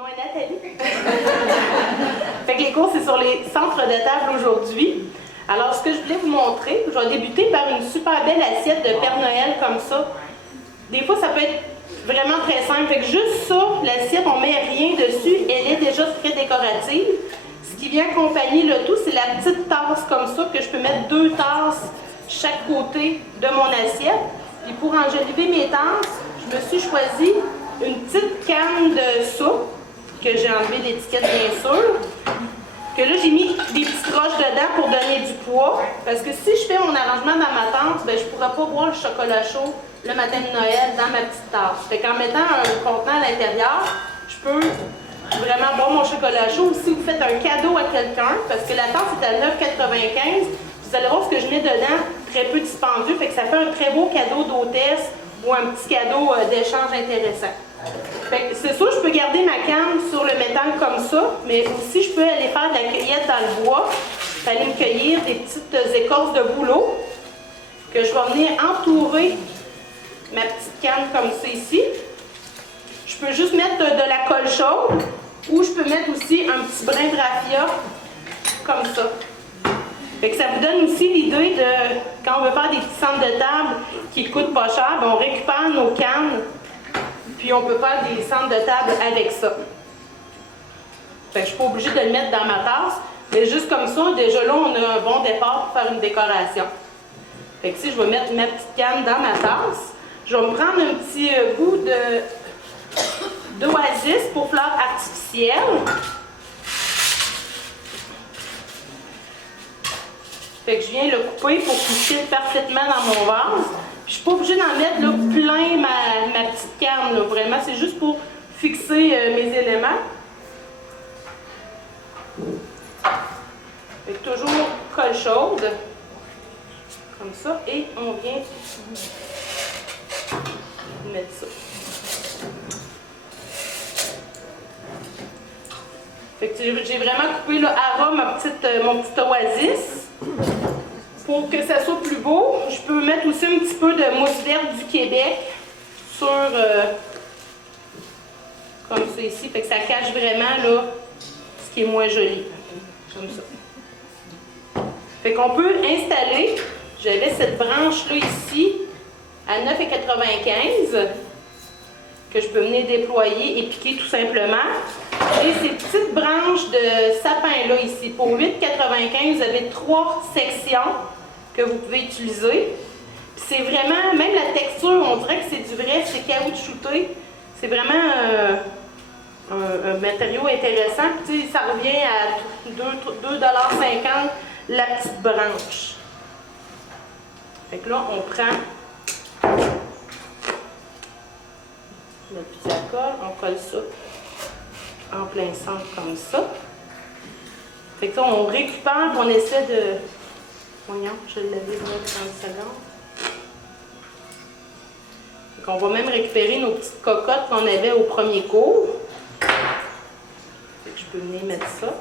nom est Nathalie. Fait que les cours, c'est sur les centres de table aujourd'hui. Alors, ce que je voulais vous montrer, je vais débuter par une super belle assiette de Père Noël comme ça. Des fois, ça peut être vraiment très simple. Fait que juste ça, l'assiette, on met rien dessus, elle est déjà très décorative. Ce qui vient accompagner le tout, c'est la petite tasse comme ça, que je peux mettre 2 tasses chaque côté de mon assiette. Puis pour enjoliver mes tasses, je me suis choisi une petite canne de soupe, que j'ai enlevé l'étiquette bien sûr, que là j'ai mis des petites roches dedans pour donner du poids, parce que si je fais mon arrangement dans ma tasse, ben, je ne pourrais pas boire le chocolat chaud le matin de Noël dans ma petite tasse. Fait qu'en mettant un contenant à l'intérieur, je peux vraiment boire mon chocolat chaud. Si vous faites un cadeau à quelqu'un, parce que la tasse est à 9,95 $, vous allez voir ce que je mets dedans, très peu dispendieux, fait que ça fait un très beau cadeau d'hôtesse ou un petit cadeau d'échange intéressant. Fait que c'est sûr, je peux garder ma canne sur le métal comme ça, mais aussi je peux aller faire de la cueillette dans le bois, aller me cueillir des petites écorces de bouleau que je vais venir entourer ma petite canne comme ça ici. Je peux juste mettre de la colle chaude ou je peux mettre aussi un petit brin de raffia comme ça. Fait que ça vous donne aussi l'idée de, quand on veut faire des petits centres de table qui coûtent pas cher, ben on récupère nos cannes, puis on peut faire des centres de table avec ça. Fait que je ne suis pas obligée de le mettre dans ma tasse, mais juste comme ça, déjà là, on a un bon départ pour faire une décoration. Fait que si je vais mettre ma petite canne dans ma tasse, je vais me prendre un petit bout d'oasis pour fleurs artificielles. Fait que je viens le couper pour qu'il file parfaitement dans mon vase. Puis je ne suis pas obligée d'en mettre là, plein ma petite canne. Là. Vraiment, c'est juste pour fixer mes éléments. Fait que toujours colle chaude. Comme ça. Et on vient mettre ça. Fait que j'ai vraiment coupé là, à mon petit oasis. Pour que ça soit plus beau, je peux mettre aussi un petit peu de mousse verte du Québec sur comme ça ici. Fait que ça cache vraiment là, ce qui est moins joli. Comme ça. Fait qu'on peut installer, j'avais cette branche-là ici à 9,95 $ que je peux venir déployer et piquer tout simplement. J'ai ces petites branches de sapin-là ici. Pour 8,95 $, vous avez 3 sections que vous pouvez utiliser. C'est vraiment, même la texture, on dirait que c'est du vrai, c'est caoutchouté. C'est vraiment un matériau intéressant. Puis, ça revient à 2,50 $ la petite branche. Fait que là, on prend notre petit accord, on colle ça en plein centre comme ça. Fait que ça, on récupère, on essaie de... Voyons, je l'avais là 30 secondes. Fait qu'on va même récupérer nos petites cocottes qu'on avait au premier cours. Fait que je peux venir mettre ça.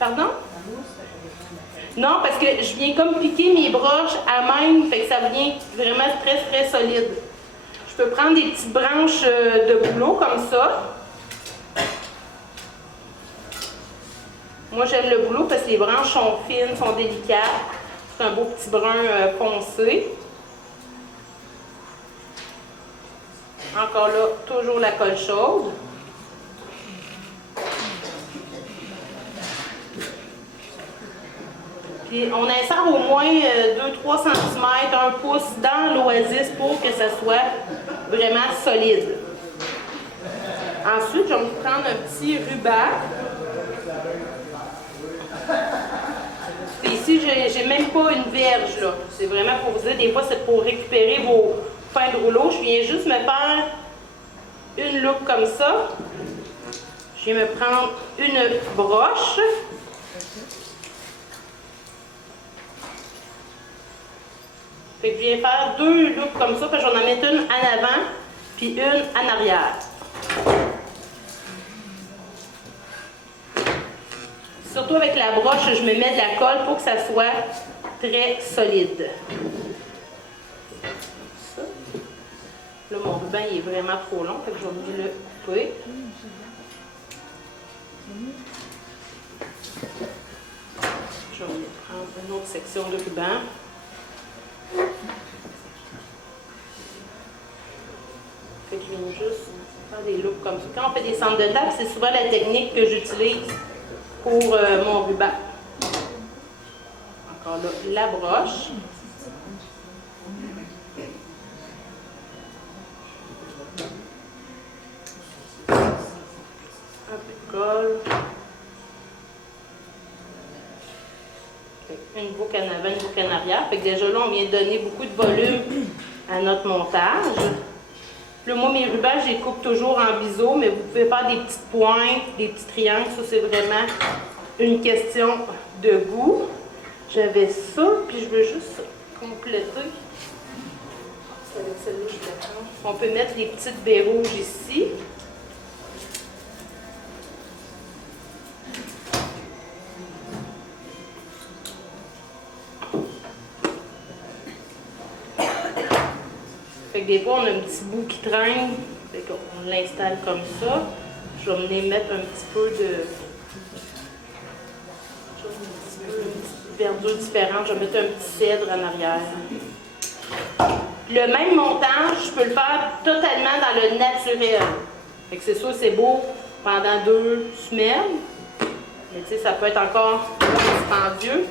Pardon? Non, parce que je viens comme piquer mes broches à même, fait que ça devient vraiment très, très solide. Je peux prendre des petites branches de bouleau comme ça. Moi, j'aime le bouleau parce que les branches sont fines, sont délicates. C'est un beau petit brun foncé. Encore là, toujours la colle chaude. Puis on insère au moins 2-3 cm, 1 pouce dans l'oasis pour que ça soit vraiment solide. Ensuite, je vais me prendre un petit ruban. Puis ici, j'ai même pas une verge là. C'est vraiment pour vous dire, des fois c'est pour récupérer vos fins de rouleau. Je viens juste me faire une loupe comme ça. Je viens me prendre une broche. Fait que je viens faire 2 loupes comme ça, parce que j'en ai mettre une en avant, puis une en arrière. Surtout avec la broche, je me mets de la colle pour que ça soit très solide. Ça. Là, mon ruban il est vraiment trop long, fait que je vais venir le couper. Je vais venir prendre une autre section de ruban. Fait que je viens juste faire des loupes comme ça. Quand on fait des centres de table, c'est souvent la technique que j'utilise pour mon ruban. Encore là, la broche. Un peu de colle. Une boucle en avant, une boucle en arrière. Fait que déjà là, on vient de donner beaucoup de volume à notre montage. Là, moi, mes rubans, je les coupe toujours en biseau, mais vous pouvez faire des petites pointes, des petits triangles. Ça, c'est vraiment une question de goût. J'avais ça, puis je veux juste compléter. Avec celle-là, je la prends. On peut mettre les petites baies rouges ici. Fait que des fois, on a un petit bout qui traîne. Fait qu'on l'installe comme ça. Je vais venir mettre un petit peu de... verdure différente. Je vais mettre un petit cèdre en arrière. Le même montage, je peux le faire totalement dans le naturel. Fait que c'est sûr, c'est beau pendant 2 semaines. Mais tu sais, ça peut être encore dispendieux.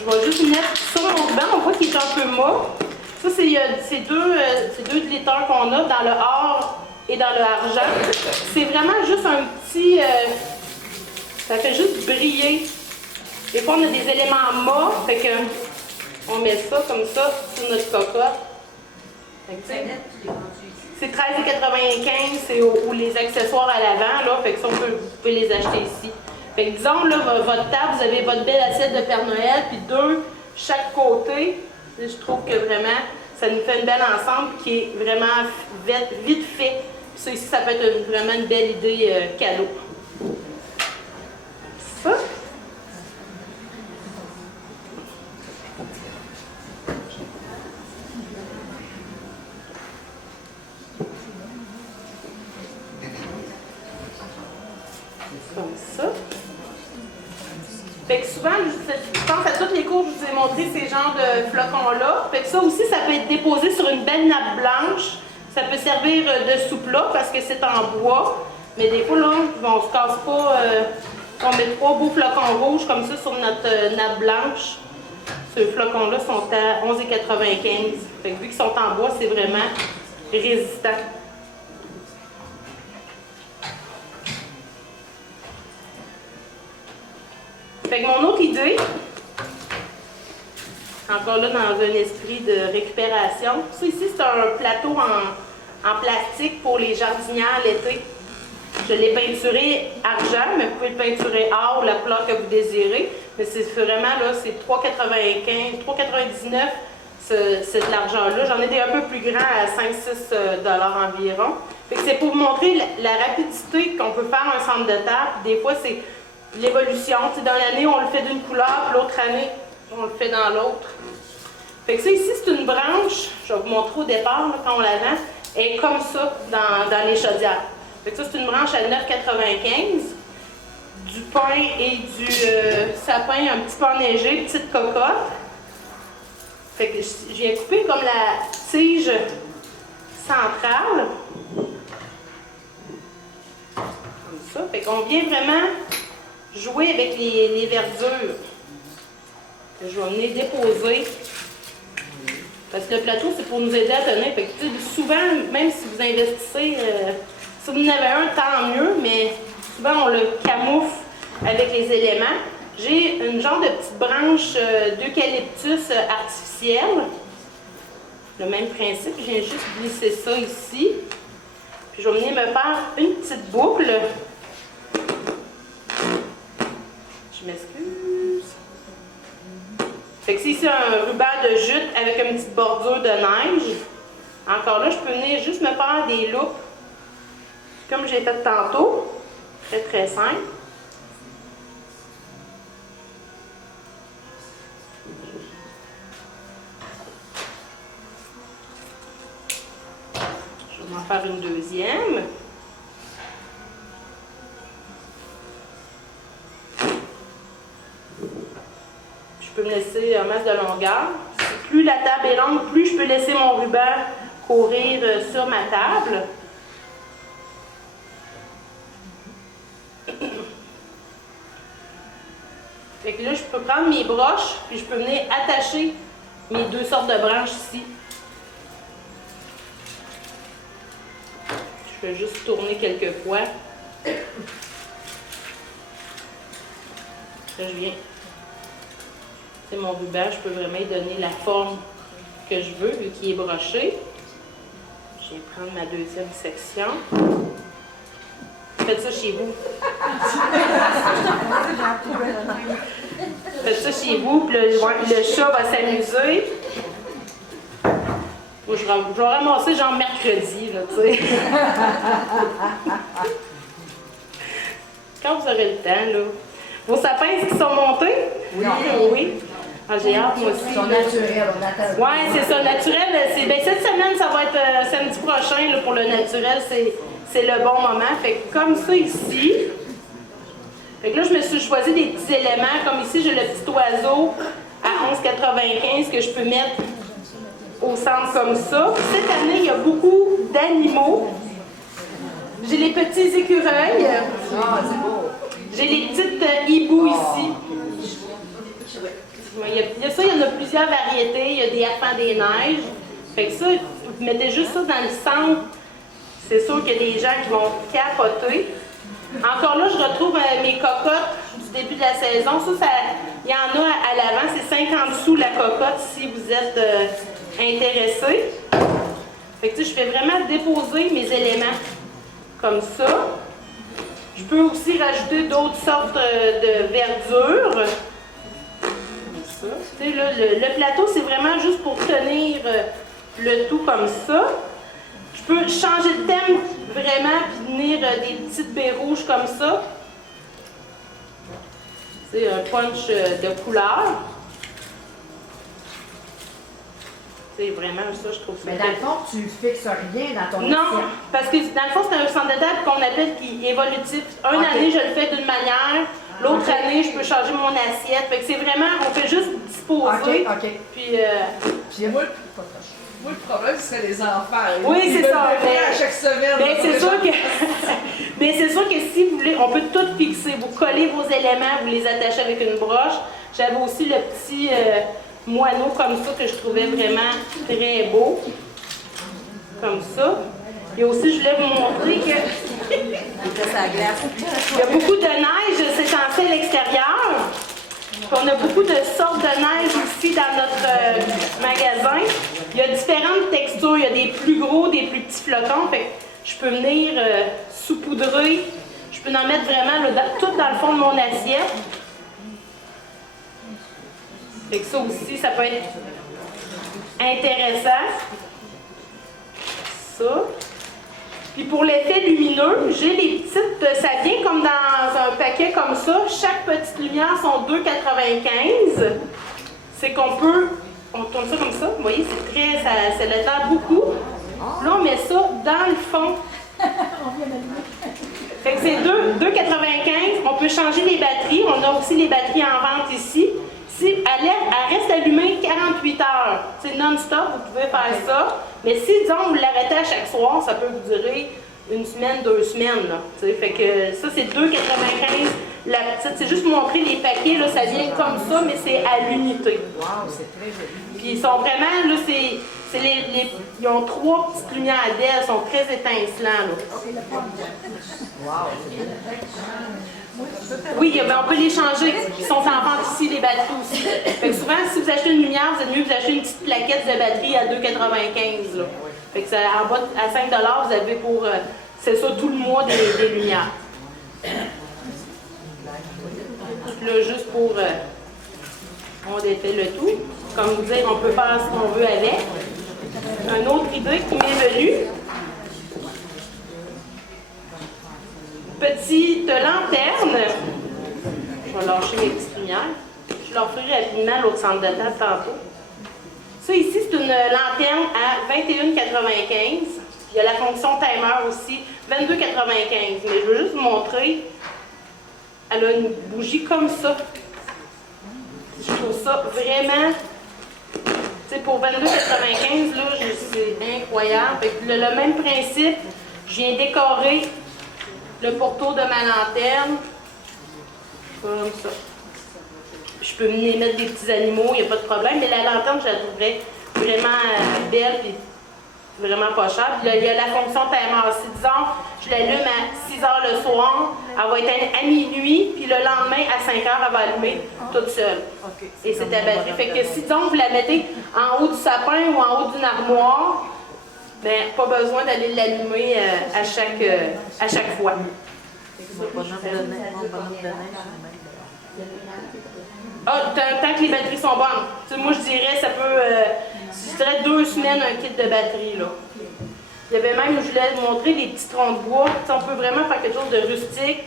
Je vais juste mettre sur mon ruban. On voit qu'il est un peu mât. Ça, c'est deux glitters qu'on a dans le or et dans le argent. C'est vraiment juste un petit... ça fait juste briller. Des fois, on a des éléments mâts, fait que on met ça comme ça sur notre cocotte. C'est 13,95 c'est ou les accessoires à l'avant, là, fait que ça, vous pouvez les acheter ici. Fait que disons, là, votre table, vous avez votre belle assiette de Père Noël, puis 2 chaque côté. Je trouve que vraiment, ça nous fait une belle ensemble qui est vraiment vite fait. Puis ça ici, ça peut être vraiment une belle idée cadeau. Ça. Comme ça. Fait que souvent, je pense à tous les cours, je vous ai montré ces genres de flocons-là. Fait que ça aussi, ça peut être déposé sur une belle nappe blanche. Ça peut servir de sous-plat parce que c'est en bois. Mais des fois, là, on se casse pas. On met 3 beaux flocons rouges comme ça sur notre nappe blanche. Ces flocons-là sont à 11,95 $. Fait que vu qu'ils sont en bois, c'est vraiment résistant. Fait que mon autre idée, encore là dans un esprit de récupération, ça ici c'est un plateau en plastique pour les jardinières l'été. Je l'ai peinturé argent, mais vous pouvez le peinturer or ou la couleur que vous désirez. Mais c'est vraiment là, c'est 3,95, 3,99 c'est de l'argent-là. J'en ai des un peu plus grands à 5-6 $ environ. Fait que c'est pour vous montrer la rapidité qu'on peut faire un centre de table. Des fois, c'est l'évolution. Dans l'année, on le fait d'une couleur, puis l'autre année, on le fait dans l'autre. Fait que ça ici, c'est une branche, je vais vous montrer au départ, là, quand on la vend, elle est comme ça dans les chaudières. Fait que ça, c'est une branche à 9,95 $. Du pain et du sapin un petit peu enneigé, petite cocotte. Fait que je viens couper comme la tige centrale. Comme ça. Fait qu'on vient vraiment jouer avec les verdures. Je vais venir déposer. Parce que le plateau, c'est pour nous aider à tenir. Fait que, souvent, même si vous investissez, si vous en avez un, tant mieux, mais souvent, on le camoufle avec les éléments. J'ai une genre de petite branche d'eucalyptus artificielle. Le même principe, je viens juste glisser ça ici. Puis je vais venir me faire une petite boucle. Je m'excuse. Fait que c'est ici un ruban de jute avec une petite bordure de neige. Encore là, je peux venir juste me faire des loupes comme j'ai fait tantôt. Très très simple. Je vais m'en en faire une deuxième. Je peux me laisser un masse de longueur. Plus la table est longue, plus je peux laisser mon ruban courir sur ma table. Fait que là, je peux prendre mes broches, puis je peux venir attacher mes deux sortes de branches ici. Je vais juste tourner quelques fois. Là, je viens. C'est mon ruban, je peux vraiment lui donner la forme que je veux, vu qu'il est broché. Je vais prendre ma deuxième section. Faites ça chez vous. Faites ça chez vous, puis le chat va s'amuser. Moi, je vais ramasser genre mercredi, là, tu sais. Quand vous aurez le temps, là. Vos sapins, est-ce qu'ils sont montés? Oui. Oui. Ah, j'ai hâte, moi aussi. Ils sont naturels, on attend. Oui, c'est ça, naturel. Ben, cette semaine, ça va être samedi prochain, là, pour le naturel, c'est le bon moment. Fait que comme ça ici, fait que là, je me suis choisi des petits éléments. Comme ici, j'ai le petit oiseau à 11,95 que je peux mettre au centre comme ça. Cette année, il y a beaucoup d'animaux. J'ai les petits écureuils. Ah, c'est beau. J'ai les petites hiboux ici. Il y a ça, il y en a plusieurs variétés. Il y a des enfants des neiges. Fait que ça, vous mettez juste ça dans le centre. C'est sûr qu'il y a des gens qui vont capoter. Encore là, je retrouve mes cocottes du début de la saison. Ça, il y en a à l'avant. C'est 50 sous la cocotte si vous êtes intéressé. Fait que, tu sais, je fais vraiment déposer mes éléments comme ça. Je peux aussi rajouter d'autres sortes de verdure. Ça. Tu sais, là, le plateau, c'est vraiment juste pour tenir le tout comme ça. Je peux changer de thème vraiment puis venir des petites baies rouges comme ça. C'est un punch de couleur. C'est vraiment ça, je trouve ça. Mais dans le fond, tu ne fixes rien dans ton Non, assiette. parce que dans le fond, c'est un centre de table qu'on appelle qui est évolutif. Une année, je le fais d'une manière. L'autre année, je peux changer mon assiette. Fait que c'est vraiment, on fait juste disposer. OK. Puis, Puis moi, le problème, ce serait les enfants. Oui, Ils c'est veulent ça. le faire à chaque semaine. ben, c'est sûr que, mais c'est sûr que si vous voulez, on peut tout fixer. Vous collez vos éléments, vous les attachez avec une broche. J'avais aussi le petit moineau comme ça que je trouvais vraiment très beau. Comme ça. Et aussi, je voulais vous montrer que il y a beaucoup de neige ces temps-ci à l'extérieur. On a beaucoup de sortes de neige aussi dans notre magasin. Il y a différentes textures. Il y a des plus gros, des plus petits flocons. Fait que je peux venir saupoudrer. Je peux en mettre vraiment là, tout dans le fond de mon assiette. Fait que ça aussi, ça peut être intéressant. Ça. Puis pour l'effet lumineux, j'ai des petites, ça vient comme dans un paquet comme ça. Chaque petite lumière sont 2,95. C'est qu'on peut, on tourne ça comme ça. Vous voyez, c'est très, ça l'étend beaucoup. Là, on met ça dans le fond. Fait que c'est 2,95. On peut changer les batteries. On a aussi les batteries en vente ici. Si elle reste allumée 48 heures. C'est non-stop, vous pouvez faire ça. Mais si, disons, vous l'arrêtez à chaque soir, ça peut vous durer une semaine, 2 semaines. Là, fait que ça, c'est 2,95 la petite. C'est juste montrer les paquets, là, ça vient comme ça, mais c'est à l'unité. Wow, c'est très joli. Puis ils sont vraiment, là, ils ont 3 petites lumières LED, elles sont très étincelants. Là. Wow. Oui, ben on peut les changer. Ils sont en vente ici, les batteries aussi. Fait que souvent, si vous achetez une lumière, vous êtes mieux vous achetez une petite plaquette de batterie à 2,95 $. Fait que ça, en bas à 5 $, vous avez pour, c'est ça, tout le mois des lumières. Là, juste pour, on défait le tout. Comme vous dire, on peut faire ce qu'on veut avec. Une autre idée qui m'est venue. Petite lanterne. Je vais lâcher mes petites lumières. Je leur ferai rapidement l'autre centre de table tantôt. Ça ici, c'est une lanterne à 21,95 $. Il y a la fonction timer aussi, 22,95. Mais je veux juste vous montrer, elle a une bougie comme ça. Je trouve ça vraiment, tu sais, pour 22,95, là, c'est incroyable. Fait que le même principe, je viens décorer le pourtour de ma lanterne, comme ça. Je peux venir mettre des petits animaux, il n'y a pas de problème, mais la lanterne, je la trouverais vraiment belle et vraiment pas chère. Puis là, il y a la fonction timer. Si, disons, je l'allume à 6 h le soir, elle va éteindre à minuit, puis le lendemain, à 5 h, elle va allumer toute seule. Et c'est ta batterie. Fait que si, disons, vous la mettez en haut du sapin ou en haut d'une armoire, ben, pas besoin d'aller l'allumer à chaque fois. Ah, tant que les batteries sont bonnes. T'sais, moi, je dirais, ça peut... je dirais 2 semaines, un kit de batterie, là. Il y avait même, je voulais vous montrer des petits troncs de bois. T'sais, on peut vraiment faire quelque chose de rustique.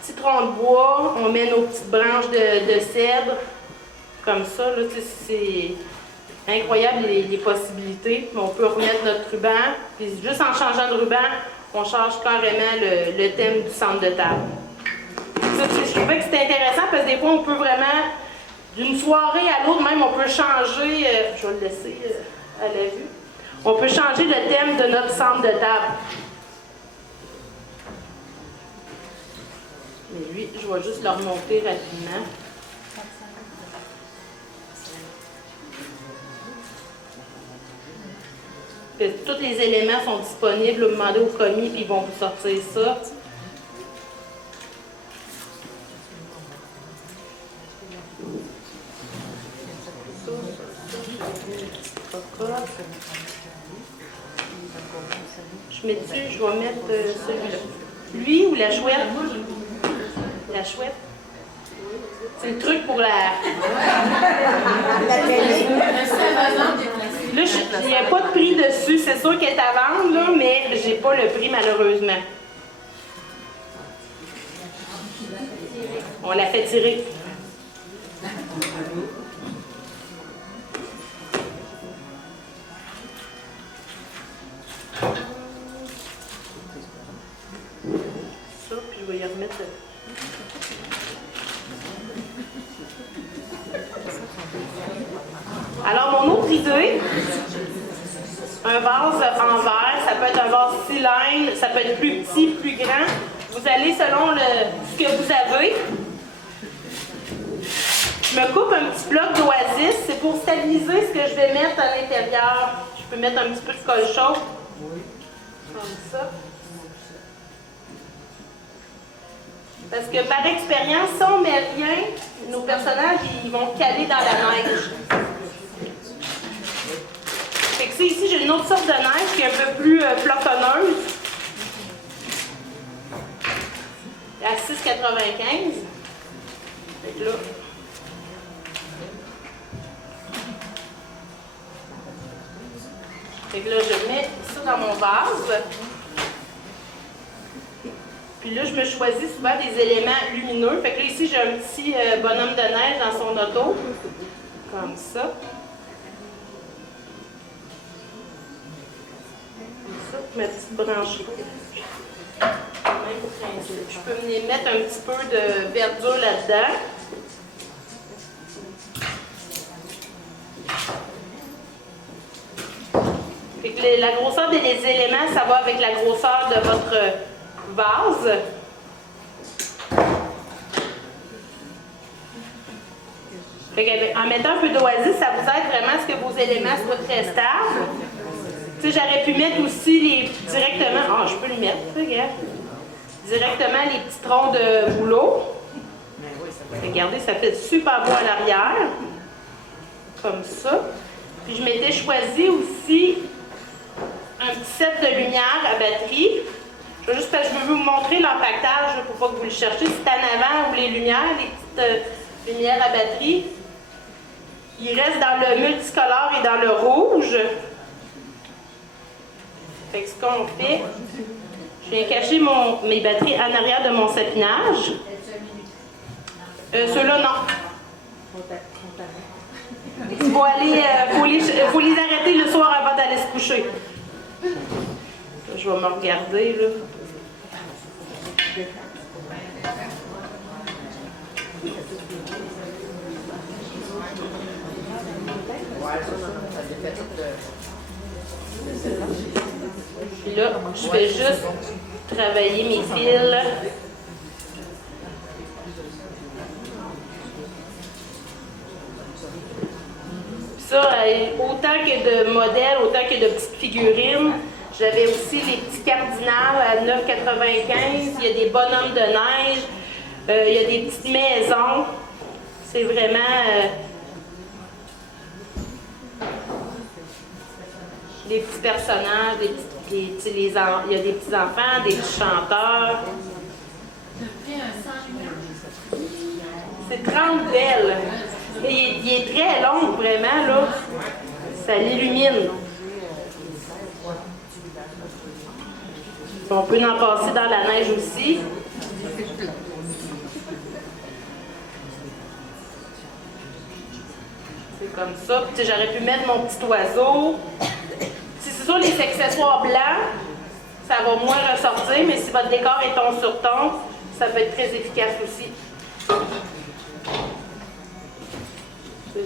Petits troncs de bois, on met nos petites branches de cèdre, comme ça, là, c'est incroyable les possibilités. On peut remettre notre ruban, puis juste en changeant de ruban, on change carrément le thème du centre de table. Ça, je trouvais que c'était intéressant parce que des fois, on peut vraiment, d'une soirée à l'autre, même, on peut changer, je vais le laisser à la vue, on peut changer le thème de notre centre de table. Mais lui, je vais juste le remonter rapidement. Puis, tous les éléments sont disponibles, vous demandez au commis, puis ils vont vous sortir ça. Je mets dessus, je vais mettre celui-là. Lui ou la chouette? La chouette? C'est le truc pour la... Là, il n'y a pas de prix dessus. C'est sûr qu'elle est à vendre, là, mais j'ai pas le prix, malheureusement. On l'a fait tirer. Ça, puis je vais y remettre... Alors, mon autre idée, un vase en verre, ça peut être un vase cylindre, ça peut être plus petit, plus grand. Vous allez selon ce que vous avez. Je me coupe un petit bloc d'oasis, c'est pour stabiliser ce que je vais mettre à l'intérieur. Je peux mettre un petit peu de colle chaude, comme ça. Parce que par expérience, si on ne met rien, nos personnages ils vont caler dans la neige. Fait que ici, j'ai une autre sorte de neige qui est un peu plus floconneuse. À 6,95. Fait que là. Fait que là, je mets ça dans mon vase. Puis là, je me choisis souvent des éléments lumineux. Fait que là, ici, j'ai un petit bonhomme de neige dans son auto. Comme ça. Ça, ma petite branche. Même principe. Je peux venir mettre un petit peu de verdure là-dedans. Fait que la grosseur des éléments, ça va avec la grosseur de votre vase. Fait que, en mettant un peu d'oasis, ça vous aide vraiment à ce que vos éléments soient très stables. Tu sais, j'aurais pu mettre aussi directement... Ah, je peux le mettre, tu sais, regarde. Directement les petits troncs de bouleau. Regardez, ça fait super beau à l'arrière. Comme ça. Puis je m'étais choisi aussi un petit set de lumière à batterie. Je veux juste parce que je veux vous montrer l'empaquetage pour pas que vous le cherchiez. C'est en avant où les lumières, les petites lumières à batterie. Il reste dans le multicolore et dans le rouge. Fait que ce qu'on fait, je viens cacher mes batteries en arrière de mon sapinage. Ceux-là, non. Faut les arrêter le soir avant d'aller se coucher. Là, je vais me regarder, là. Puis là, je fais juste travailler mes fils. Ça, autant que de modèles, autant que de petites figurines. J'avais aussi les petits cardinals à 9,95. Il y a des bonhommes de neige. Il y a des petites maisons. C'est vraiment des petits personnages, il y a des petits enfants, des petits chanteurs. C'est 30 belles. Et il est très long, vraiment, là. Ça l'illumine. On peut en passer dans la neige aussi. C'est comme ça. Puis, j'aurais pu mettre mon petit oiseau. Si c'est sûr, les accessoires blancs, ça va moins ressortir, mais si votre décor est ton sur ton, ça peut être très efficace aussi.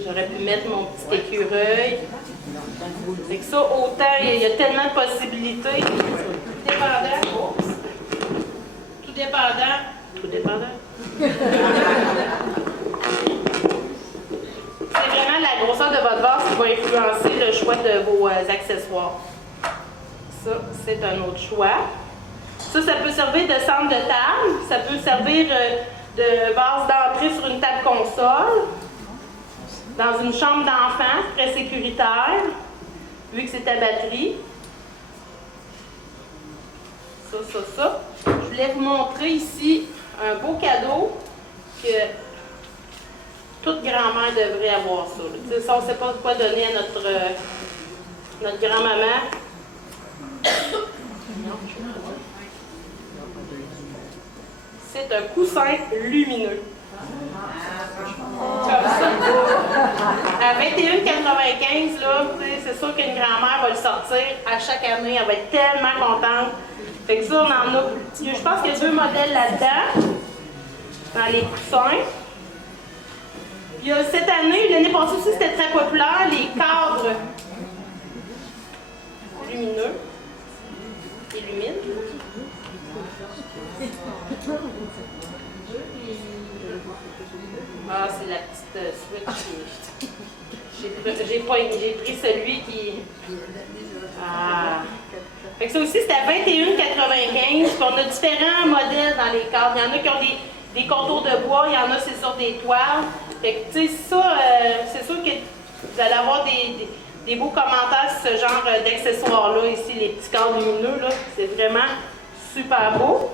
J'aurais pu mettre mon petit écureuil. C'est que ça, autant, il y a tellement de possibilités. Tout dépendant. Oups. Tout dépendant. Tout dépendant. C'est vraiment la grosseur de votre vase qui va influencer le choix de vos accessoires. Ça, c'est un autre choix. Ça peut servir de centre de table. Ça peut servir de vase d'entrée sur une table console. Dans une chambre d'enfant, très sécuritaire, vu que c'est à batterie. Ça. Je voulais vous montrer ici un beau cadeau que toute grand-mère devrait avoir ça. Si on ne sait pas quoi donner à notre grand-maman. C'est un coussin lumineux. Comme ça. À 21,95 là, c'est sûr qu'une grand-mère va le sortir à chaque année. Elle va être tellement contente. Fait que ça, on en a. Je pense qu'il y a 2 modèles là-dedans. Dans les coussins. Puis cette année, l'année passée aussi, c'était très populaire, les cadres lumineux. Illumine. Ah, c'est la petite Switch. J'ai pris celui qui... Ah. Fait que ça aussi, c'était à 21,95. Puis on a différents modèles dans les cadres. Il y en a qui ont des contours de bois, il y en a, c'est sur des toiles. Fait que, tu sais, ça, c'est sûr que vous allez avoir des beaux commentaires sur ce genre d'accessoires-là, ici, les petits cadres lumineux, là. C'est vraiment super beau.